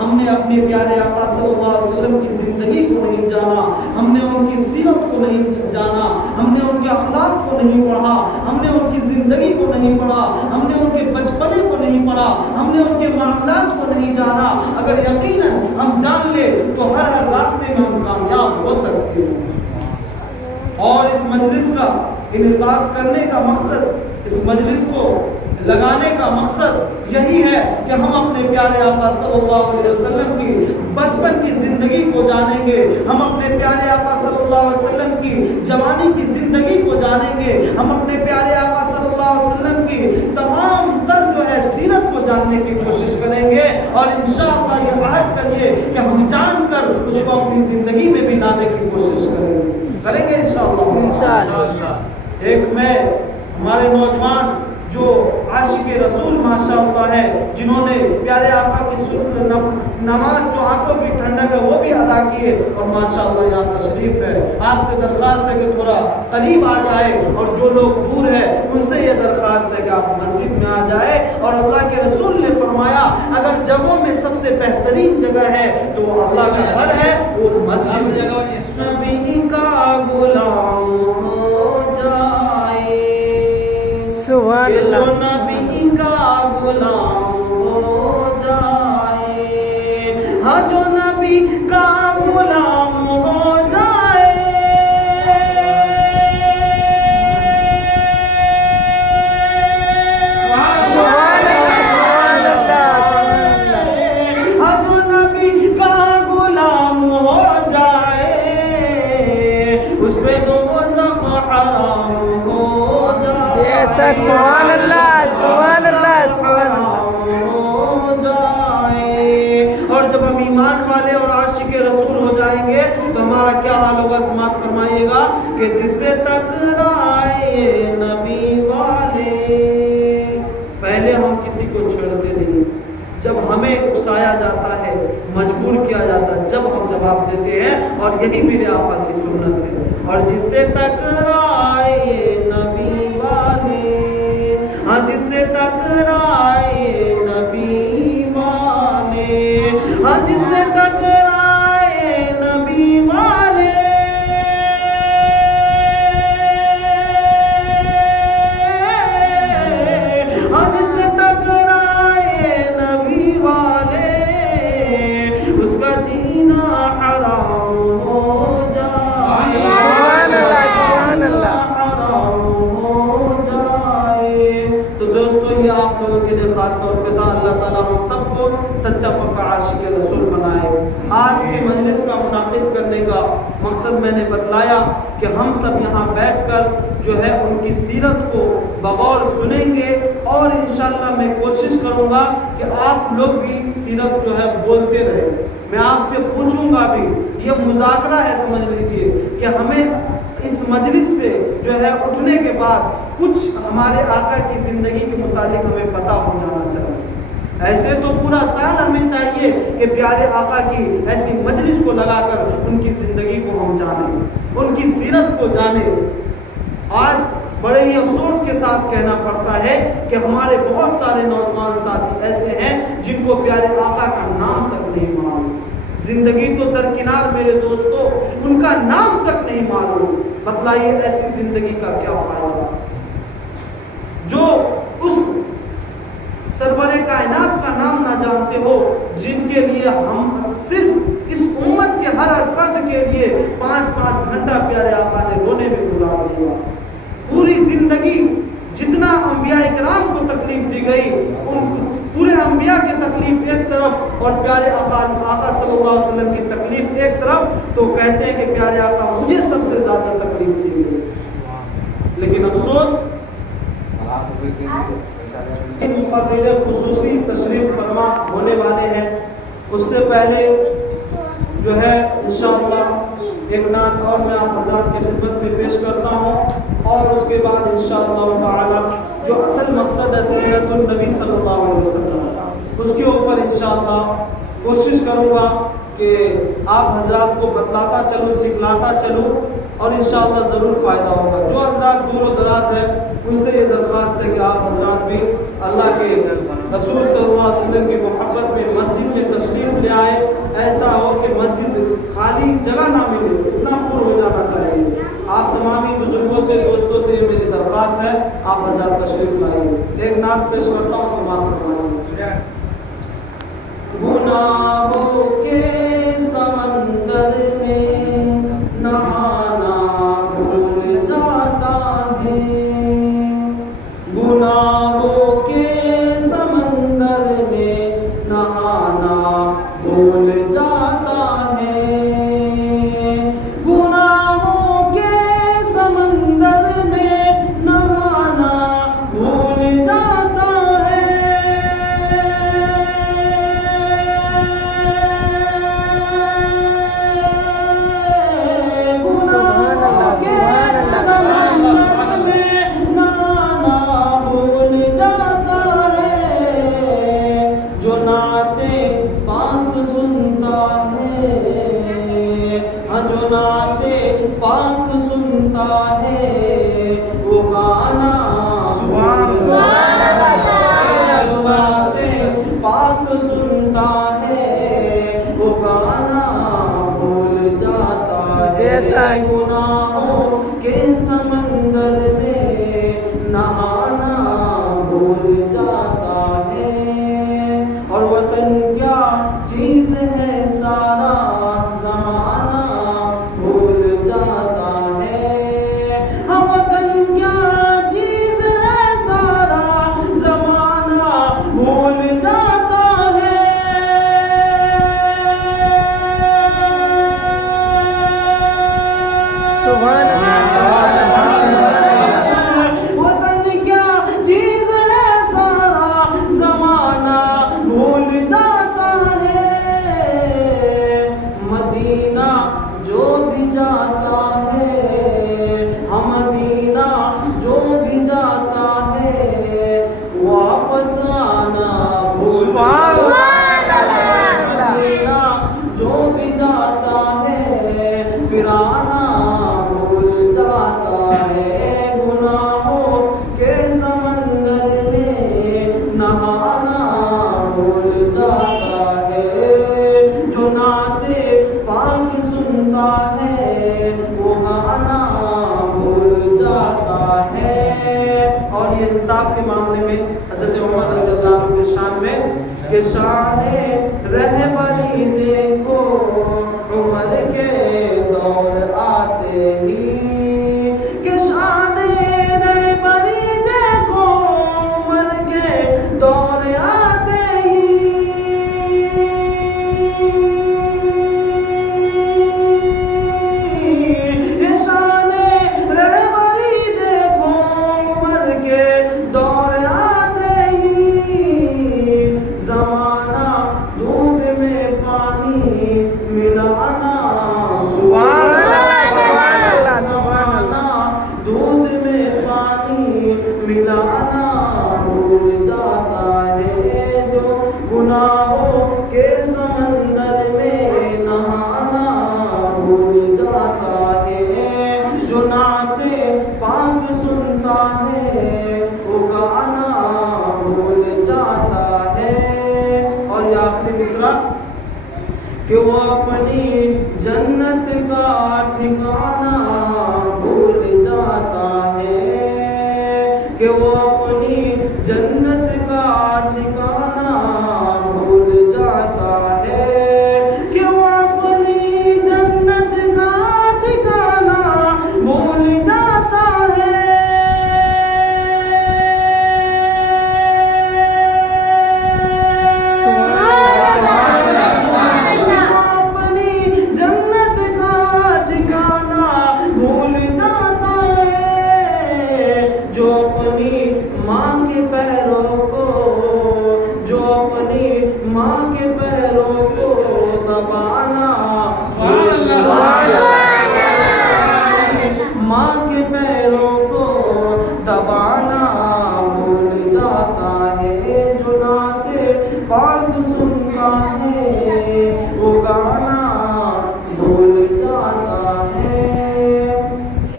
ہم نے اپنے پیارے آقا صلی اللہ علیہ وسلم کی زندگی کو نہیں جانا، ہم نے ان کی سیرت کو نہیں جانا، ہم نے ان کے اخلاق کو نہیں پڑھا، ہم نے ان کی زندگی کو نہیں پڑھا، ہم نے ان کے بچپنے کو نہیں پڑھا، ہم نے ان کے معاملات کو نہیں جانا، اگر یقیناً ہم جان لے تو ہر راستے میں ہم کامیاب ہو سکتے ہیں۔ اور اس مجلس کا انعقاد کرنے کا مقصد، اس مجلس کو لگانے کا مقصد یہی ہے کہ ہم اپنے پیارے آقا صلی اللہ علیہ وسلم کی بچپن کی زندگی کو جانیں گے، ہم اپنے پیارے آقا صلی اللہ علیہ وسلم کی جوانی کی زندگی کو جانیں گے، ہم اپنے پیارے آقا صلی اللہ علیہ وسلم کی تمام تر جو ہے سیرت کو جاننے کی کوشش کریں گے، اور انشاءاللہ یہ عہد کریے کہ ہم جان کر اس کو اپنی زندگی میں بھی لانے کی کوشش کریں گے انشاءاللہ۔ ایک میں ہمارے نوجوان جو عاشق رسول ماشاءاللہ ہے، جنہوں نے پیارے آقا کی نماز جو آنکھوں کی ٹھنڈک ہے وہ بھی ادا کی ہے، اور ماشاءاللہ یہاں تشریف ہے۔ آپ سے درخواست ہے کہ تھوڑا قریب آ جائے، اور جو لوگ دور ہے ان سے یہ درخواست ہے کہ آپ مسجد میں آ جائے۔ اور اللہ کے رسول نے فرمایا اگر جگہوں میں سب سے بہترین جگہ ہے تو وہ اللہ کا گھر ہے، وہ مسجد ہے۔ نبی کا غلام ہو جائے، جو نبی کا غلام ہو جائے، ہاں جو نبی کا غلام ہو جائے، سبحان اللہ، ہاں جو نبی کا غلام ہو جائے، اس پہ دوزخ حرام ہو جائے، سبحان اللہ سبحان اللہ سبحان اللہ ہو جائے۔ اور جب ہم ایمان والے اور عاشق رسول ہو جائیں گے تو ہمارا کیا حال ہوگا؟ سماعت فرمائیے گا کہ جس سے ٹکرائے نبی والے، پہلے ہم کسی کو چھیڑتے نہیں، جب ہمیں اکسایا جاتا ہے، مجبور کیا جاتا ہے، جب ہم جواب دیتے ہیں، اور یہی میرے آقا کی سنت ہے۔ اور جس سے ٹکرائے نبی والے، ہاں جس سے ٹکرائے نبی والے، ہاں جس سے ٹکرائے نبی والے، ہاں جس سے ٹکرائے نبی والے، اس کا جینا حرام ہو جائے، سبحان اللہ سبحان اللہ حرام ہو جائے۔ تو دوستو یہ آپ لوگوں کے لیے خاص طور پہ تھا، اللہ تعالیٰ ہم سب کو سچا پکا عاشق رسول بنائے۔ آج کی مجلس کا منعقد کرنے کا مقصد میں نے بتلایا کہ ہم سب یہاں بیٹھ کر جو ہے ان کی سیرت کو بغور سنیں گے، اور انشاءاللہ میں کوشش کروں گا کہ آپ لوگ بھی سیرت جو ہے بولتے رہیں۔ میں آپ سے پوچھوں گا بھی، یہ مذاکرہ ہے سمجھ لیجئے، کہ ہمیں اس مجلس سے جو ہے اٹھنے کے بعد کچھ ہمارے آقا کی زندگی کے متعلق ہمیں پتہ ہو جانا چاہیے۔ ایسے تو پورا سال ہمیں چاہیے کہ پیارے آقا کی ایسی مجلس کو لگا کر ان کی زندگی کو ہم جانیں، ان کی سیرت کو جانیں۔ آج بڑے ہی افسوس کے ساتھ کہنا پڑتا ہے کہ ہمارے بہت سارے نوجوان ساتھی ایسے ہیں جن کو پیارے آقا کا نام تک نہیں معلوم، زندگی تو درکنار میرے دوستو، ان کا نام تک نہیں معلوم۔ بتلائیے ایسی زندگی کا کیا فائدہ؟ جو اس سرور کائنات کا نام نہ جانتے ہو، جن کے لیے ہم صرف اس امت کے ہر فرد کے لیے 5-5 گھنٹہ پیارے آقا نے رونے میں گزار دیا۔ پوری زندگی جتنا انبیاء اکرام کو تکلیف دی گئی، ان پورے انبیاء کی تکلیف ایک طرف اور پیارے آقا صلی اللہ علیہ وسلم کی تکلیف ایک طرف، تو کہتے ہیں کہ پیارے آقا مجھے سب سے زیادہ تکلیف دی گئی۔ لیکن افسوس مقرر خصوصی تشریف فرما ہونے والے ہیں، اس سے پہلے جو ہے انشاءاللہ ایک نعت اور میں آپ حضرات کی خدمت میں پیش کرتا ہوں، اور اس کے بعد انشاءاللہ تعالی جو اصل مقصد ہے سیرت النبی صلی اللہ علیہ وسلم، اس کے اوپر انشاءاللہ کوشش کروں گا کہ آپ حضرات کو بتلاتا چلوں، سکھلاتا چلوں، اور انشاءاللہ ضرور فائدہ ہوگا۔ جو حضرات دور و دراز ہیں ان سے یہ درخواست ہے کہ آپ حضرات بھی اللہ کے رسول صلی اللہ علیہ وسلم کی محبت میں مسجد میں تشریف لے جگہ نہ ملے، اتنا پر ہو جانا چاہیے۔ آپ تمامی بزرگوں سے، دوستوں سے یہ میری درخواست ہے، آپ حضرات تشریف لائیے۔ ایک نعت پیش کرتا ہوں، سماعت فرمائیے۔ گناہوں کے سمندر میں نہانا بھول جاتا ہے، گناہوں کے سمندر میں نہانا بھول جاتا ہے، گناہوں کے سمندر میں نہانا بھول جاتا ہے، گناہوں کے سمندر میں نہانا بھول جاتا ہے، جو نعتیں پاک سنتا ہے، ہاں جو نعتیں پاک سنتا ہے وہ گانا جو نعتیں پاک سنتا ہے وہ گانا بھول جاتا ہے، گناہوں کے سمندر میں نہانا بھول جاتا ہے، اور وطن کیا چیز ہے سارا زمانہ بھول جاتا ہے، ہم وطن کیا چیز ہے سارا زمانہ بھول جاتا ہے، وطن کیا چیز ہے سارا زمانہ بھول جاتا ہے، مدینہ جو بھی جاتا ہے، ہم مدینہ جو بھی جاتا ہے واپس آنا بھول جاتا ہے، مدینہ جو بھی جاتا ہے پھر آنا بھول جاتا ہے، گناہوں کے سمندر میں نہانا بھول جاتا ہے، جو نعتیں پاک سنتا ہے وہ گانا بھول جاتا ہے۔ اور یہ انصاف کے معاملے میں حضرت عمر رضی اللہ عنہ کے شان میں کہ شان رہبری دیکھو عمر کے دور آتے ہی، کہ شان رہبری دیکھو عمر کے دور آتے ہی، شان رہبری دیکھو عمر کے دور آتے ہی، زمانہ دودھ میں پانی ملانا زمانہ دودھ میں پانی ملانا بھول جاتا ہے، جو گناہوں کے سمندر میں نہانا بھول جاتا ہے، جو نعتیں پاک سنتا ہے وہ گانا بھول جاتا ہے۔ اور یہ آخری مصرع کہ وہ اپنی جنت کا ٹھکانہ بھول جاتا ہے، کہ وہ اپنی جنت کا ٹھکانہ بھول جاتا ہے، کہ وہ اپنی جنت کا ٹھکانہ بھول جاتا ہے، اپنی جنت کا ٹھکانہ بھول جاتا ہے، جو اپنی ماں کے پیروں کو، جو اپنی ماں